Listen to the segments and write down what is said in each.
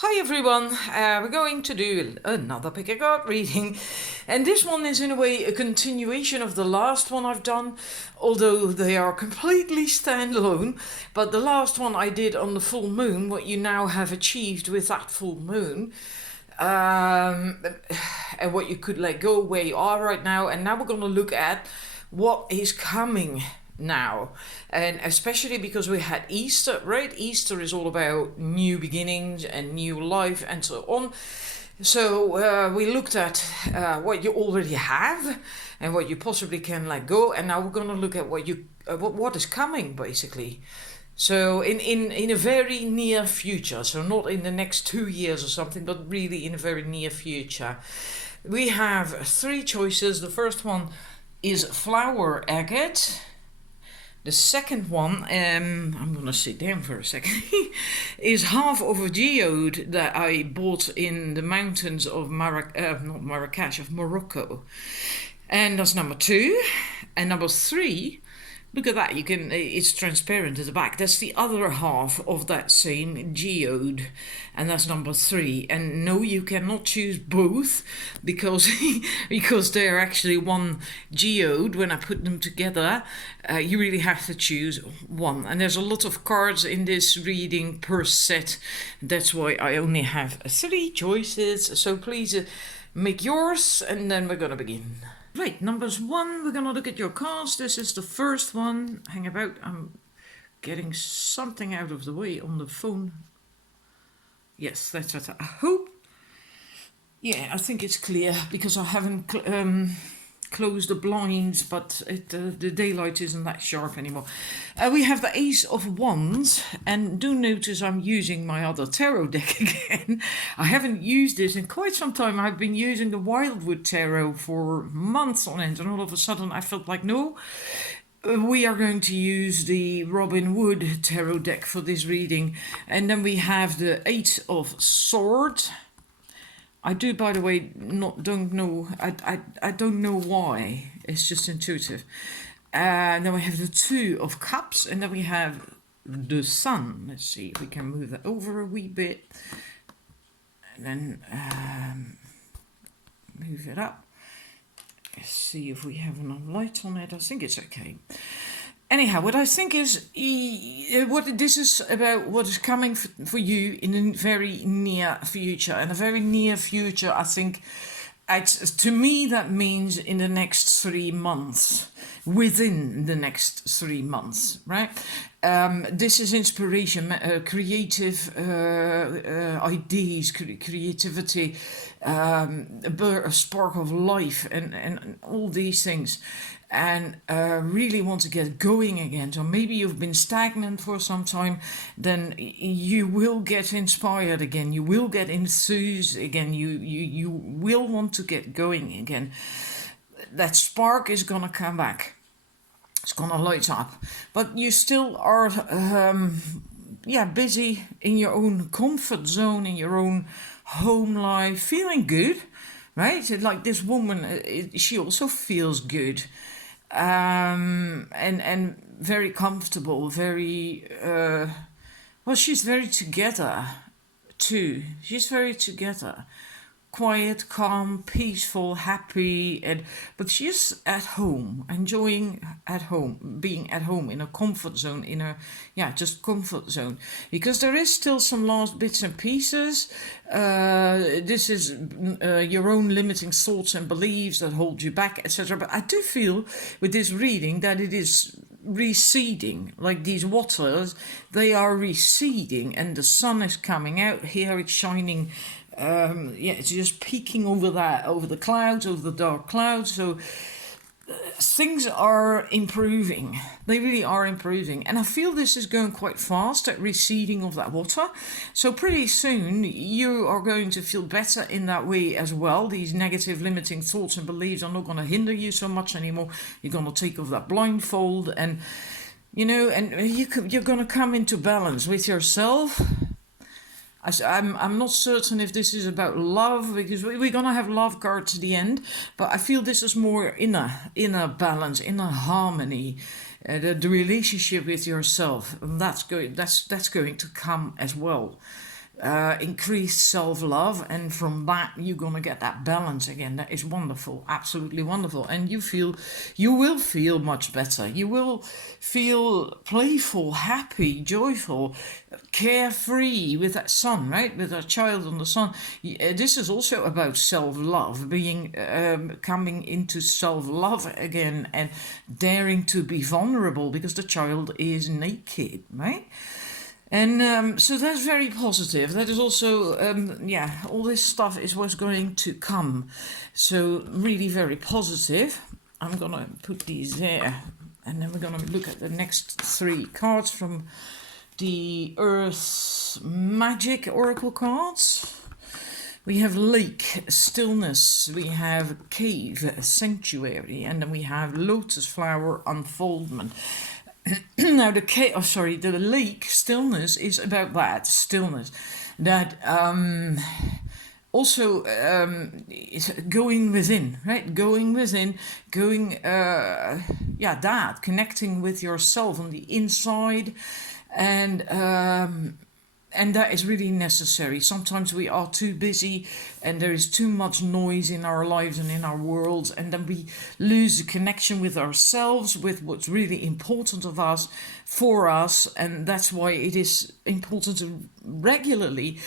Hi everyone, we're going to do another pick a card reading, and this one is in a way a continuation of the last one I've done, although they are completely standalone. But the last one I did on the full moon, what you now have achieved with that full moon, and what you could let go where you are right now, and now we're going to look at what is coming now, and especially because we had Easter, right? Easter is all about new beginnings and new life and so on. So we looked at what you already have and what you possibly can let go, and now we're going to look at what is coming basically. So in a very near future, so not in the next 2 years or something, but really in a very near future, we have three choices. The first one is flower agate. The second one, I'm gonna sit down for a second, is half of a geode that I bought in the mountains of not Marrakesh, of Morocco. And that's number two. And number three, look at that, it's transparent at the back. That's the other half of that same geode. And that's number three. And no, you cannot choose both because because they're actually one geode. When I put them together, you really have to choose one. And there's a lot of cards in this reading per set. That's why I only have three choices. So please make yours, and then we're gonna begin. Right, numbers one, we're gonna look at your cards. This is the first one. Hang about, I'm getting something out of the way on the phone. Yes, that's what I hope. Yeah, I think it's clear because I haven't closed the blinds, but the daylight isn't that sharp anymore. We have the Ace of Wands, and do notice I'm using my other tarot deck again. I haven't used this in quite some time. I've been using the Wildwood Tarot for months on end, and all of a sudden I felt like, no, we are going to use the Robin Wood Tarot deck for this reading. And then we have the Eight of Swords. I do, by the way, don't know. I don't know why. It's just intuitive. And then we have the Two of Cups, and then we have the Sun. Let's see if we can move that over a wee bit, and then move it up. Let's see if we have enough light on it. I think it's okay. Anyhow, what I think is what this is about, what is coming for you in a very near future. And a very near future, I think, to me, that means in the next 3 months, within the next 3 months, right? This is inspiration, creative ideas, creativity, a spark of life, and all these things. And really want to get going again. So maybe you've been stagnant for some time, then you will get inspired again. You will get enthused again. You will want to get going again. That spark is gonna come back. It's gonna light up. But you still are busy in your own comfort zone, in your own home life, feeling good, right? Like this woman, she also feels good. And very comfortable, very she's very together too. She's very together, quiet, calm, peaceful, happy, but she's at home, enjoying at home, being at home in a comfort zone, just comfort zone, because there is still some last bits and pieces. This is your own limiting thoughts and beliefs that hold you back, etc. But I do feel with this reading that it is receding, like these waters, they are receding, and the sun is coming out here. It's shining. It's just peeking over the clouds, over the dark clouds. So things are improving. They really are improving. And I feel this is going quite fast at receding of that water. So pretty soon you are going to feel better in that way as well. These negative limiting thoughts and beliefs are not going to hinder you so much anymore. You're going to take off that blindfold, and you're going to come into balance with yourself. I'm not certain if this is about love, because we're going to have love cards at the end, but I feel this is more inner balance, inner harmony, the relationship with yourself. That's going to come as well. increased self-love, and from that you're gonna get that balance again. That is wonderful, absolutely wonderful. And you will feel much better. You will feel playful, happy, joyful, carefree with that sun, right? With that child on the sun. This is also about self-love, being coming into self-love again, and daring to be vulnerable because the child is naked, right? And so that's very positive. That is also, all this stuff is what's going to come. So really very positive. I'm going to put these there. And then we're going to look at the next 3 cards from the Earth Magic Oracle cards. We have Lake, Stillness, we have Cave, Sanctuary, and then we have Lotus Flower, Unfoldment. Now the lake, stillness, is about that stillness, that also is going within, right? Going within, that connecting with yourself on the inside, and that is really necessary. Sometimes we are too busy and there is too much noise in our lives and in our worlds, and then we lose the connection with ourselves, with what's really important of us, for us. And that's why it is important to regularly,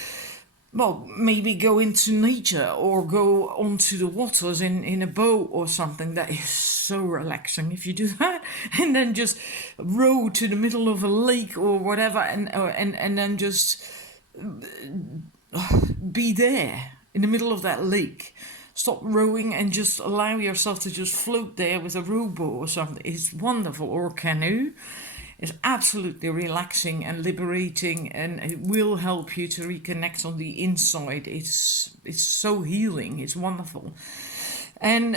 maybe go into nature or go onto the waters in a boat or something. That is so relaxing if you do that. And then just row to the middle of a lake or whatever, and then just be there in the middle of that lake. Stop rowing and just allow yourself to just float there with a rowboat or something. It's wonderful. Or canoe. It's absolutely relaxing and liberating, and it will help you to reconnect on the inside. It's so healing. It's wonderful. And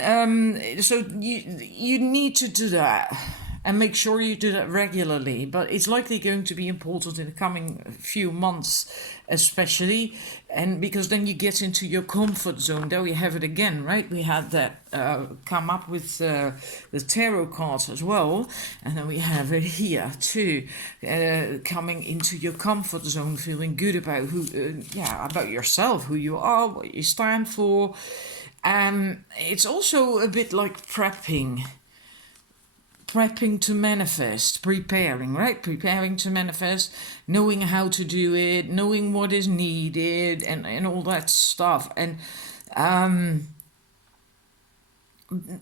so you need to do that, and make sure you do that regularly. But it's likely going to be important in the coming few months, especially, and because then you get into your comfort zone. There we have it again, right? We had that come up with the tarot cards as well, and then we have it here too, coming into your comfort zone, feeling good about about yourself, who you are, what you stand for. It's also a bit like prepping to manifest, preparing, right? Preparing to manifest, knowing how to do it, knowing what is needed, and all that stuff. And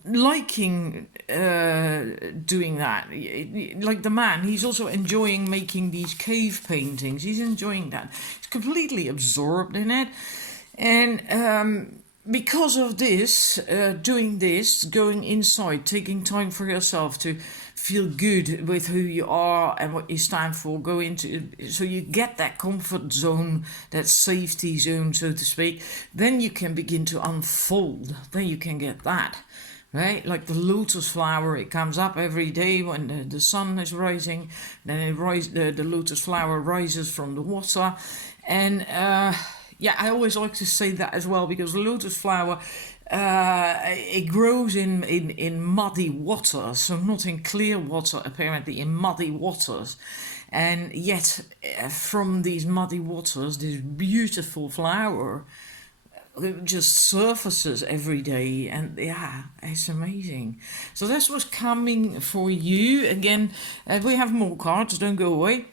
liking doing that. Like the man, he's also enjoying making these cave paintings. He's enjoying that. He's completely absorbed in it. And because of this, doing this, going inside, taking time for yourself to feel good with who you are and what you stand for, go into, so you get that comfort zone, that safety zone, so to speak, then you can begin to unfold. Then you can get that, right? Like the lotus flower, it comes up every day when the sun is rising, then the lotus flower rises from the water. And I always like to say that as well, because the lotus flower, it grows in muddy water, so not in clear water, apparently, in muddy waters. And yet, from these muddy waters, this beautiful flower just surfaces every day, and it's amazing. So that's what's coming for you. Again, we have more cards, don't go away.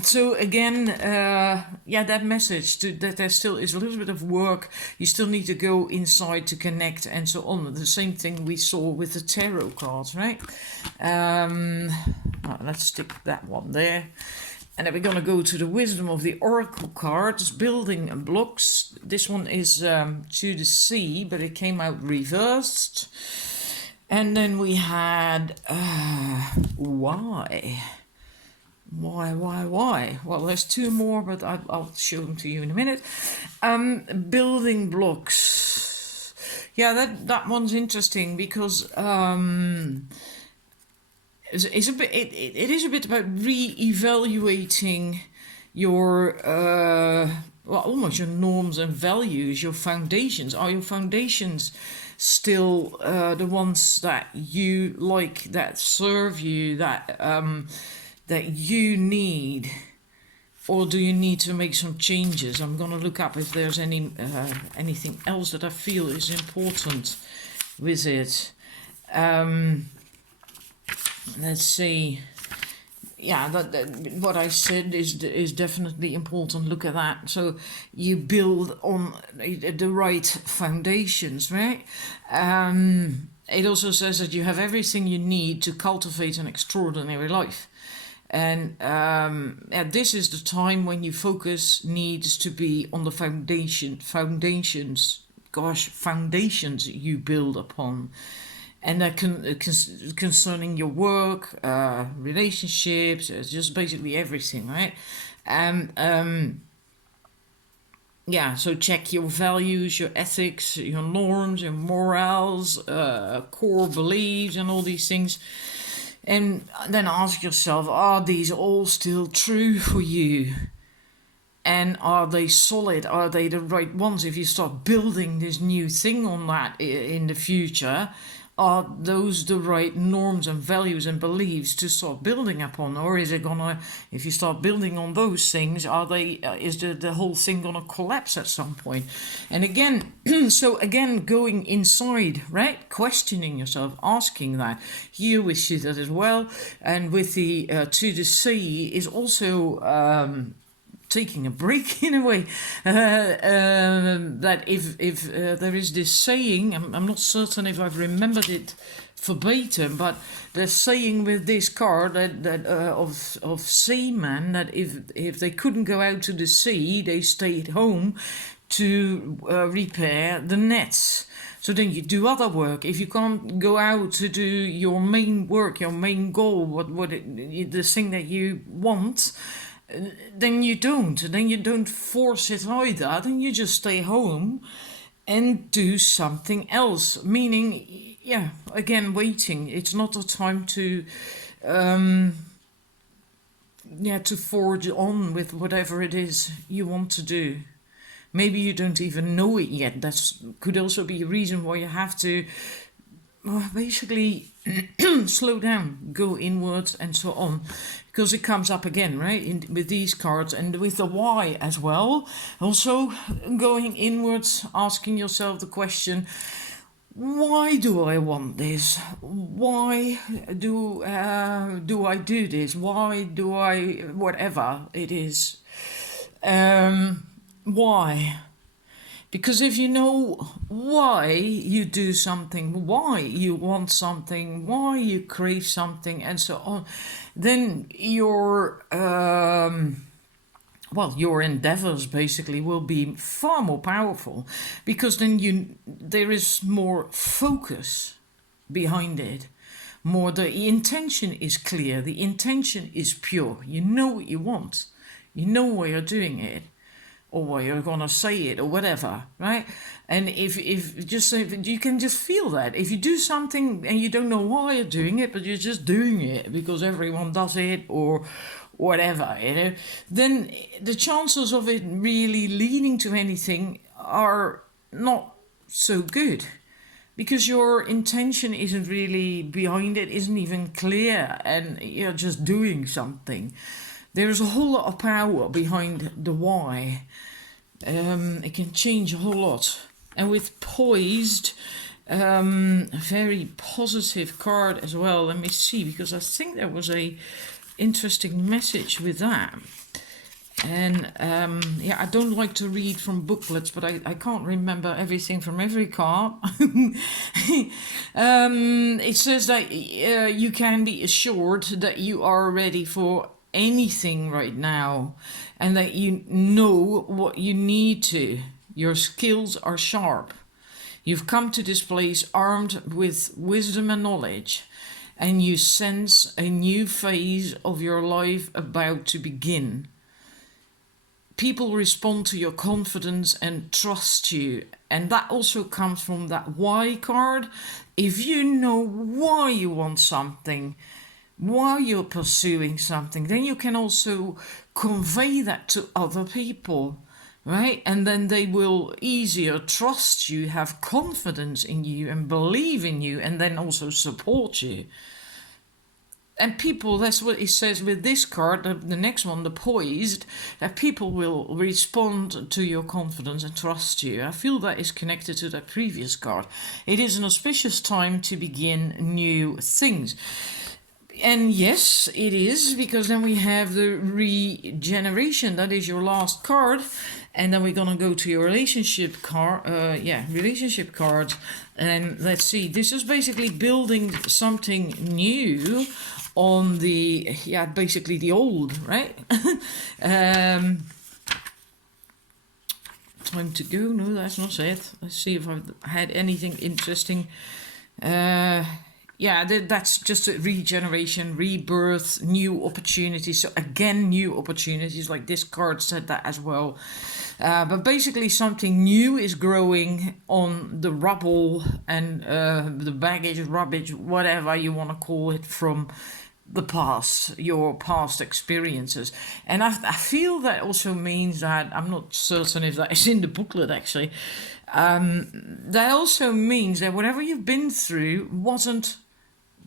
So again, that message that there still is a little bit of work. You still need to go inside to connect and so on. The same thing we saw with the tarot cards, right? Let's stick that one there. And then we're going to go to the wisdom of the oracle cards, building blocks. This one is to the sea, but it came out reversed. And then we had why? Why? Well, there's 2 more, but I'll show them to you in a minute. Building blocks. Yeah, that one's interesting because it's a bit. It is a bit about re-evaluating your almost your norms and values, your foundations. Are your foundations still the ones that you like, that serve you, that you need or do you need to make some changes? I'm gonna look up if there's anything else that I feel is important with it. Let's see. Yeah, what I said is definitely important. Look at that. So you build on the right foundations, right? It also says that you have everything you need to cultivate an extraordinary life. And this is the time when your focus needs to be on the foundations you build upon. And that concerning your work, relationships, just basically everything, right? And so check your values, your ethics, your norms, your morals, core beliefs, and all these things. And then ask yourself, are these all still true for you? And are they solid? Are they the right ones? If you start building this new thing on that in the future, are those the right norms and values and beliefs to start building upon? Or is it gonna, if you start building on those things, is the whole thing gonna collapse at some point? And again, going inside, right? Questioning yourself, asking that. Here we see that as well. And with the to the sea is also taking a break in a way. That if there is this saying, I'm not certain if I've remembered it verbatim, but the saying with this card that of seamen, that if they couldn't go out to the sea, they stayed home to repair the nets. So then you do other work. If you can't go out to do your main work, your main goal, the thing that you want, then you don't force it either. Then you just stay home and do something else. Meaning, again, waiting. It's not a time to forge on with whatever it is you want to do. Maybe you don't even know it yet. That could also be a reason why you have to basically slow down, go inwards, and so on, because it comes up again, right, with these cards, and with the why as well. Also going inwards, asking yourself the question, why do I want this? Why do I do this? Why do I, whatever it is, why? Because if you know why you do something, why you want something, why you crave something, and so on, then your endeavors basically will be far more powerful, because then there is more focus behind it. The intention is clear, the intention is pure. You know what you want, you know why you're doing it, or why you're gonna say it, or whatever, right? And if you can just feel that. If you do something and you don't know why you're doing it, but you're just doing it because everyone does it, or whatever, then the chances of it really leading to anything are not so good, because your intention isn't really behind it, isn't even clear, and you're just doing something. There's a whole lot of power behind the why. It can change a whole lot. And with poised, a very positive card as well. Let me see, because I think there was a interesting message with that. And I don't like to read from booklets, but I can't remember everything from every card. It says that you can be assured that you are ready for anything right now, and that you know what you need to. Your skills are sharp. You've come to this place armed with wisdom and knowledge, and you sense a new phase of your life about to begin. People respond to your confidence and trust you, and that also comes from that why card. If you know why you want something, why you're pursuing something, then you can also convey that to other people, right? And then they will easier trust you, have confidence in you, and believe in you, and then also support you. and people, that's what it says with this card, the next one, the poised, that people will respond to your confidence and trust you. I feel that is connected to that previous card. It is an auspicious time to begin new things. And yes, it is, because then we have the regeneration. That is your last card. And then we're going to go to your relationship card. Relationship cards. And let's see. This is basically building something new on the, basically the old, right? Time to go. No, that's not it. Let's see if I've had anything interesting. That's just a regeneration, rebirth, new opportunities. So again, new opportunities, like this card said that as well. But basically something new is growing on the rubble and the baggage, rubbish, whatever you want to call it, from the past, your past experiences. And I feel that also means that, I'm not certain if that is in the booklet actually, that also means that whatever you've been through wasn't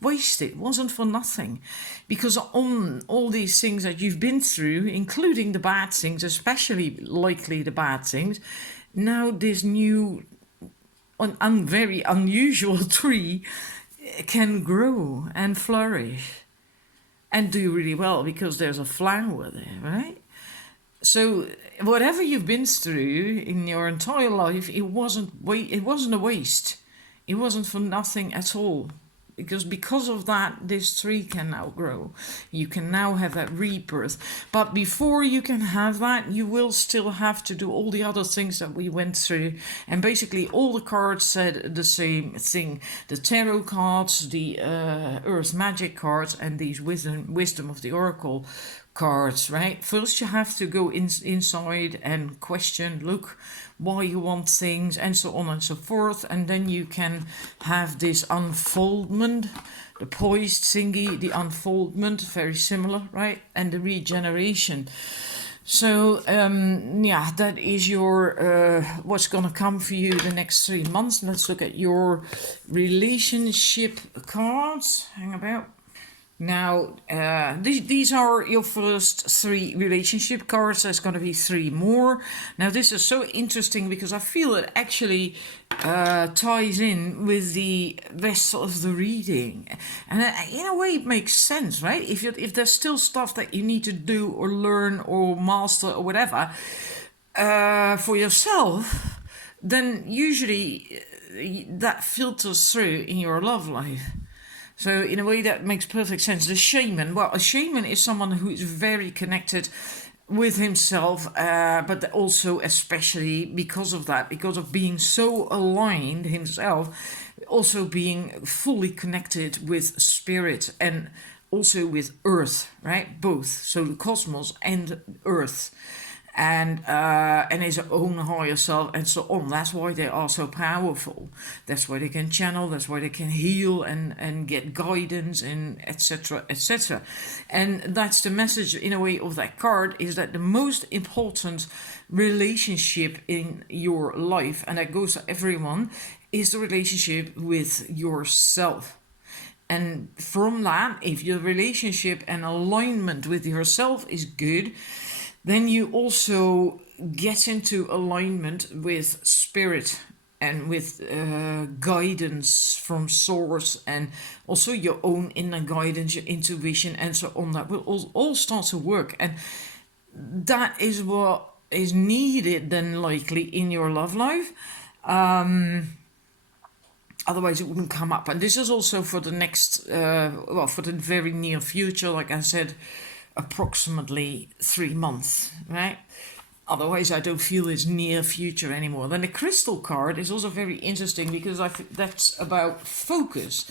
wasted, wasn't for nothing, because on all these things that you've been through, including the bad things, especially likely the bad things, now this new very unusual tree can grow and flourish and do really well, because there's a flower there, right? So whatever you've been through in your entire life, it wasn't a waste. It wasn't for nothing at all. Because of that, this tree can now grow. You can now have that rebirth. But before you can have that, you will still have to do all the other things that we went through. And basically all the cards said the same thing. The tarot cards, the earth magic cards, and these wisdom of the oracle cards, right? First you have to go inside and question, look, why you want things, and so on and so forth, and then you can have this unfoldment, the poised thingy, the unfoldment, very similar, right? And the regeneration. So that is your what's gonna come for you the next 3 months. Let's look at your relationship cards. Hang about. Now, these are your first 3 relationship cards. There's going to be 3 more. Now, this is so interesting because I feel it actually ties in with the rest of the reading. And in a way, it makes sense, right? If there's still stuff that you need to do or learn or master or whatever for yourself, then usually that filters through in your love life. So in a way that makes perfect sense. The shaman, well, a shaman is someone who is very connected with himself, but also especially because of that, because of being so aligned himself, also being fully connected with spirit and also with earth, right? Both. So the cosmos and earth. And his own higher self and so on. That's why they are so powerful. That's why they can channel, that's why they can heal and get guidance and etc. etc. And that's the message in a way of that card, is that the most important relationship in your life, and that goes to everyone, is the relationship with yourself. And from that, if your relationship and alignment with yourself is good, then you also get into alignment with spirit and with guidance from source, and also your own inner guidance, your intuition, and so on. That will all start to work. And that is what is needed then likely in your love life. Otherwise it wouldn't come up. And this is also for the next, for the very near future, like I said, approximately 3 months, right? Otherwise, I don't feel it's near future anymore. Then the crystal card is also very interesting because I think that's about focus.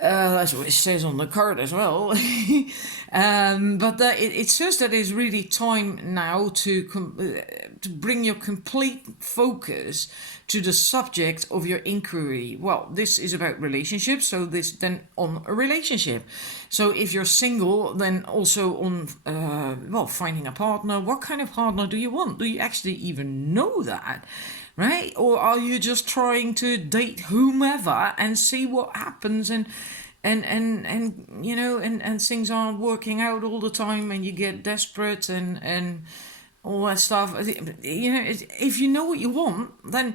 That's what it says on the card as well. But it says that it's really time now to bring your complete focus to the subject of your inquiry. Well, this is about relationships, so this then on a relationship. So if you're single, then also on, finding a partner. What kind of partner do you want? Do you actually even know that? Right? Or are you just trying to date whomever and see what happens and and you know, and things aren't working out all the time, and you get desperate and all that stuff. You know, if you know what you want, then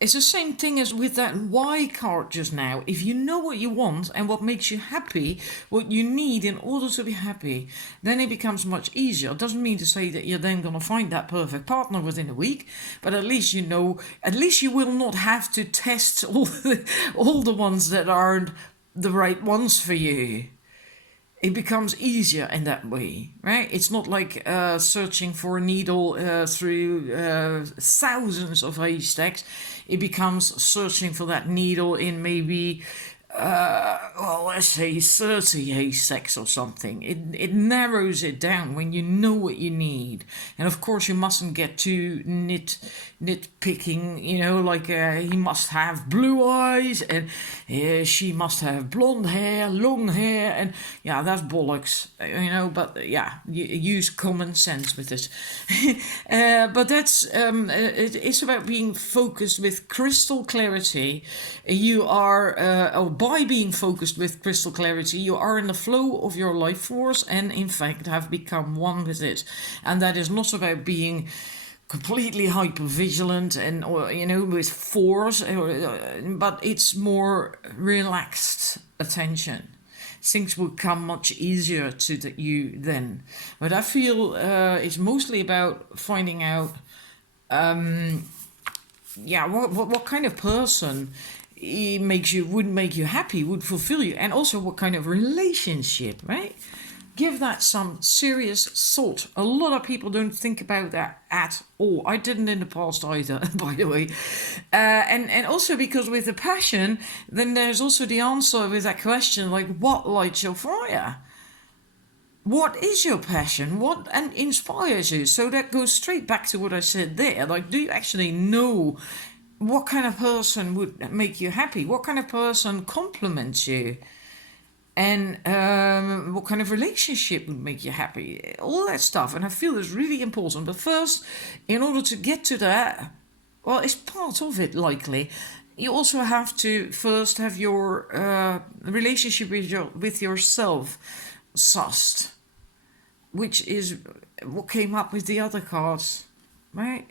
it's the same thing as with that why card just now. If you know what you want and what makes you happy, what you need in order to be happy, then it becomes much easier. It doesn't mean to say that you're then going to find that perfect partner within a week, but at least you know, at least you will not have to test all the ones that aren't the right ones for you. It becomes easier in that way, right? It's not like searching for a needle through thousands of haystacks. It becomes searching for that needle in maybe, well, let's say 30 haystacks or something. It narrows it down when you know what you need. And of course, you mustn't get too nitpicking, you know, like he must have blue eyes and she must have blonde hair, long hair, and yeah, that's bollocks, you know, but yeah, you use common sense with it. But that's, it's about being focused with crystal clarity. You are, or by being focused with crystal clarity, you are in the flow of your life force and in fact have become one with it. And that is not about being completely hyper vigilant and, or you know, with force, but it's more relaxed attention. Things will come much easier to you then. But I feel it's mostly about finding out, yeah, what kind of person would make you happy, would fulfill you, and also what kind of relationship, right? Give that some serious thought. A lot of people don't think about that at all. I didn't in the past either, by the way. And also because with the passion, then there's also the answer with that question, like what lights your fire? What is your passion? What and inspires you? So that goes straight back to what I said there. Like, do you actually know what kind of person would make you happy? What kind of person compliments you? And what kind of relationship would make you happy? All that stuff. And I feel it's really important. But first, in order to get to that, well, it's part of it, likely. You also have to first have your relationship with yourself sussed, which is what came up with the other cards, right?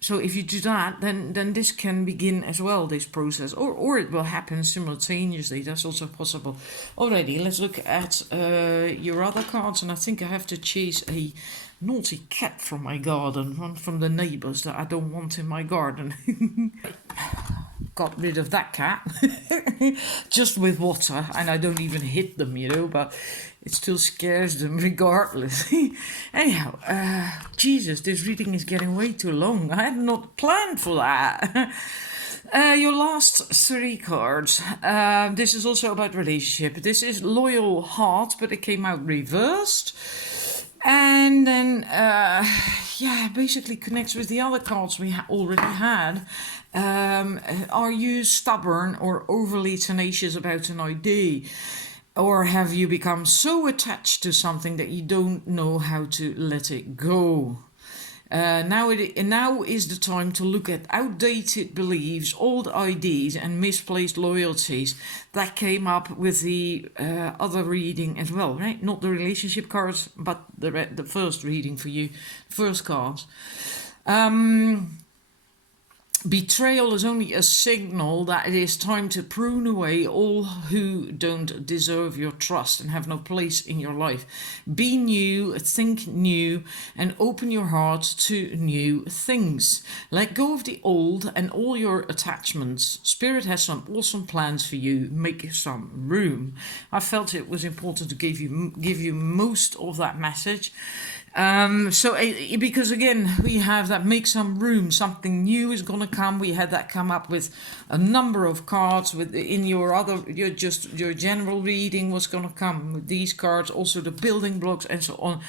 So if you do that, then this can begin as well, this process. Or it will happen simultaneously. That's also possible. Alrighty, let's look at your other cards. And I think I have to chase a naughty cat from my garden. One from the neighbours that I don't want in my garden. Got rid of that cat. Just with water. And I don't even hit them, you know. But it still scares them regardless. Anyhow, Jesus, this reading is getting way too long. I had not planned for that. Your last three cards. This is also about relationship. This is Loyal Heart, but it came out reversed. And then, yeah, basically connects with the other cards we already had. Are you stubborn or overly tenacious about an idea? Or have you become so attached to something that you don't know how to let it go? Now is the time to look at outdated beliefs, old ideas, and misplaced loyalties. That came up with the other reading as well, right? Not the relationship cards, but the first reading for you, first cards. Betrayal is only a signal that it is time to prune away all who don't deserve your trust and have no place in your life. Be new, think new, and open your heart to new things. Let go of the old and all your attachments. Spirit has some awesome plans for you. Make some room. I felt it was important to give you most of that message. Because again, we have that make some room, something new is going to come. We had that come up with a number of cards in your general reading was going to come with these cards, also the building blocks and so on.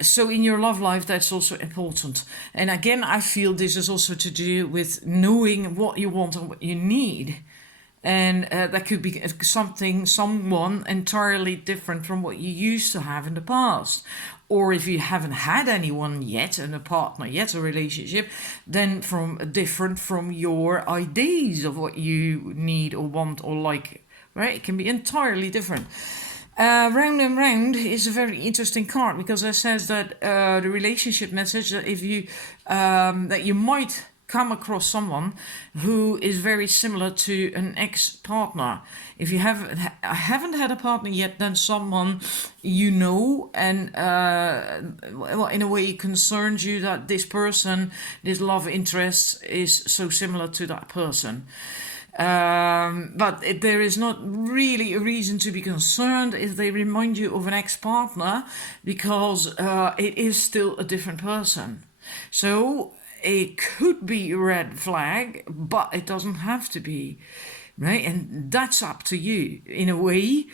So in your love life, that's also important. And again, I feel this is also to do with knowing what you want and what you need. And that could be someone entirely different from what you used to have in the past. Or if you haven't had anyone yet, and a partner yet, a relationship, then different from your ideas of what you need or want or like, right? It can be entirely different. Round and round is a very interesting card because it says that the relationship message that if you that you might come across someone who is very similar to an ex-partner. If you haven't had a partner yet, then someone you know and well, in a way concerns you that this person, this love interest is so similar to that person. But there is not really a reason to be concerned if they remind you of an ex-partner because it is still a different person. So it could be a red flag, but it doesn't have to be, right? And that's up to you in a way.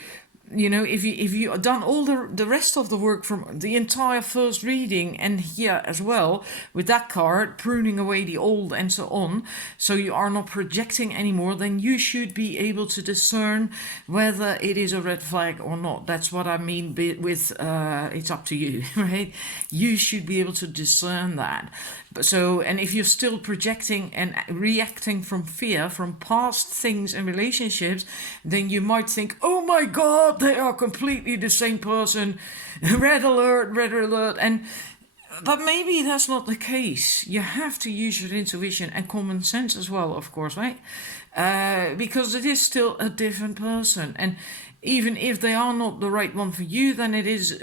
You know, if you done all the rest of the work from the entire first reading and here as well with that card, pruning away the old and so on, so you are not projecting anymore, then you should be able to discern whether it is a red flag or not. That's what I mean with it's up to you, right? You should be able to discern that. So, and if you're still projecting and reacting from fear from past things and relationships, then you might think, oh my God, they are completely the same person. Red alert, red alert. But maybe that's not the case. You have to use your intuition and common sense as well, of course, right? Because it is still a different person. And even if they are not the right one for you, then it is...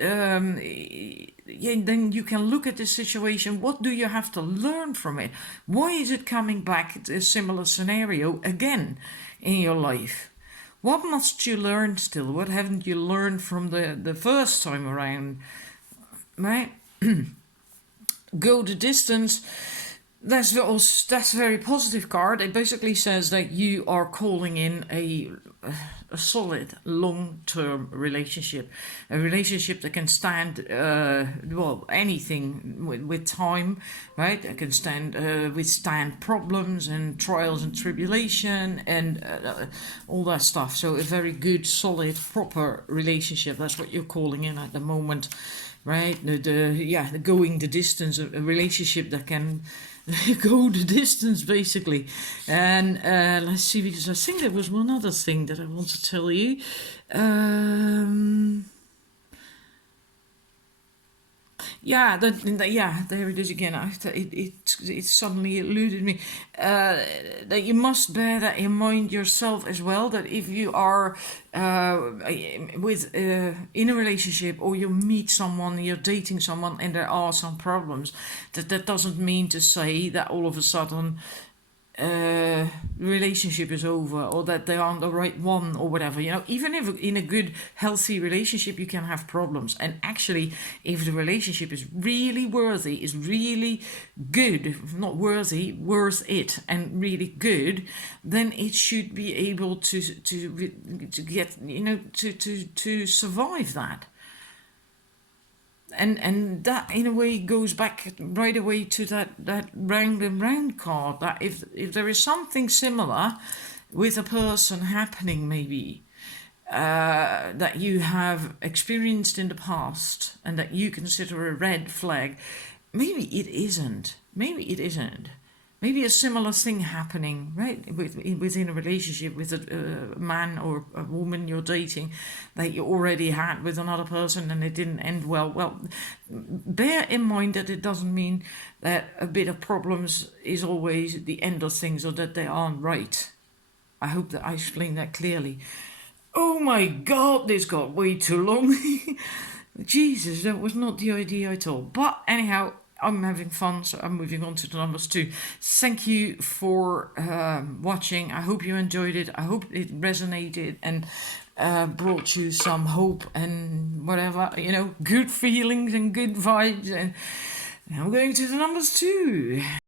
then you can look at this situation. What do you have to learn from it? Why is it coming back to a similar scenario again in your life? What must you learn still? What haven't you learned from the first time around? Right? Go the distance. That's very positive card. It basically says that you are calling in a solid long-term relationship, a relationship that can stand well anything with time, right? It can withstand problems and trials and tribulation and all that stuff. So a very good, solid, proper relationship. That's what you're calling in at the moment, right? The going the distance, a relationship that can go the distance basically. And let's see, because I think there was one other thing that I want to tell you. Yeah, there it is again. It suddenly eluded me. That you must bear that in mind yourself as well. That if you are in a relationship or you meet someone, you're dating someone, and there are some problems, that doesn't mean to say that all of a sudden relationship is over or that they aren't the right one or whatever. You know, even if in a good healthy relationship you can have problems, and actually if the relationship is really worthy, is really good, not worthy, worth it and really good, then it should be able to get, you know, to survive that. And that in a way goes back right away to that round and round card, that if there is something similar with a person happening maybe that you have experienced in the past and that you consider a red flag, maybe it isn't. Maybe a similar thing happening, right, within a relationship with a man or a woman you're dating that you already had with another person and it didn't end well. Well, bear in mind that it doesn't mean that a bit of problems is always the end of things or that they aren't right. I hope that I explained that clearly. Oh my God, this got way too long. Jesus, that was not the idea at all. But anyhow, I'm having fun, so I'm moving on to the numbers 2. Thank you for watching. I hope you enjoyed it. I hope it resonated and brought you some hope and whatever, you know, good feelings and good vibes. And I'm going to the numbers 2.